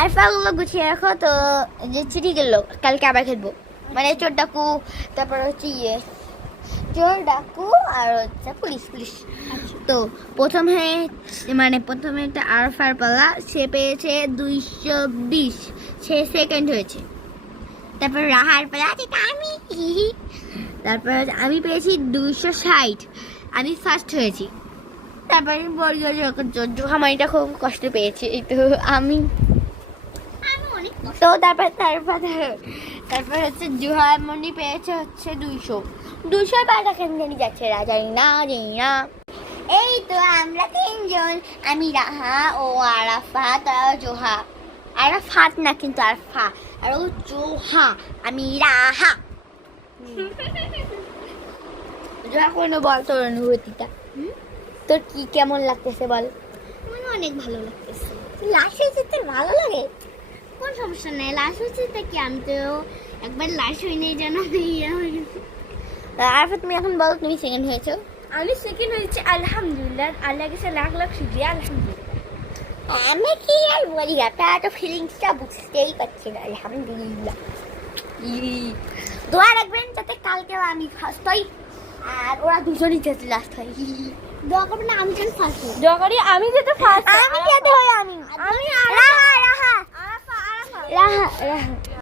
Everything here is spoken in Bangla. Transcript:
আরফাগুলো গুছিয়ে রাখো তো, যে চিঠি গেল কালকে আবার খেলবো, মানে চোর ডাকু, তারপর হচ্ছে চোর ডাকু আর হচ্ছে পুলিশ পুলিশ। তো প্রথমে একটা আরফার পালা, সে পেয়েছে 220, সে সেকেন্ড হয়েছে। তারপর রাহার পালা, যেটা আমি, তারপর আমি পেয়েছি 260, আমি ফার্স্ট হয়েছি। তারপরে জোহামানিটা খুব কষ্ট পেয়েছে, তো আমি অনেক তো তারপর হচ্ছে জোহামনি পেয়েছে হচ্ছে 200 পাটা কেন জানি যাচ্ছে, জানি না। এই তো আমরা তিনজন, আমি রাহা ও আরাফাত আর জোহা। আরাফাত না কিন্তু আরফা, আর ও জোহা, আমি রাহা। জোহা কোনো বল তোর অনুভূতিটা, তোর কি কেমন লাগতেছে বল? আমার অনেক ভালো লাগতেছে। লাশ হয়েছে তোর ভালো লাগে? কোন সমস্যা নেই, লাশ হচ্ছে তা কি, আমি তো একবার লাশ হই নাই যেন ইয়ে হয়ে গেছে। আরফা তুমি এখন বলো, তুমি সেকেন্ড হয়েছো। আমি সেকেন্ড হয়েছি, আলহামদুলিল্লাহ, আল্লাহ কাছে লাখ লাখ শুকরিয়া, আলহামদুলিল্লাহ। আমি কি আর বলি, আপনারা তো ফিলিংসটা বুঝতেই পারছেন। আলহামদুলিল্লাহ, দোয়া রাখবেন যাতে কালকেও আমি ফার্স্ট হই আর ওরা দুজনই যাতে লাস্ট হয়। দোয়া করবেন না আমি যেন ফার্স্ট হই। দোয়া করি আমি যাতে ফার্স্ট, আমি যাতে হই। আমি রাহা রাহা রাহা রাহা।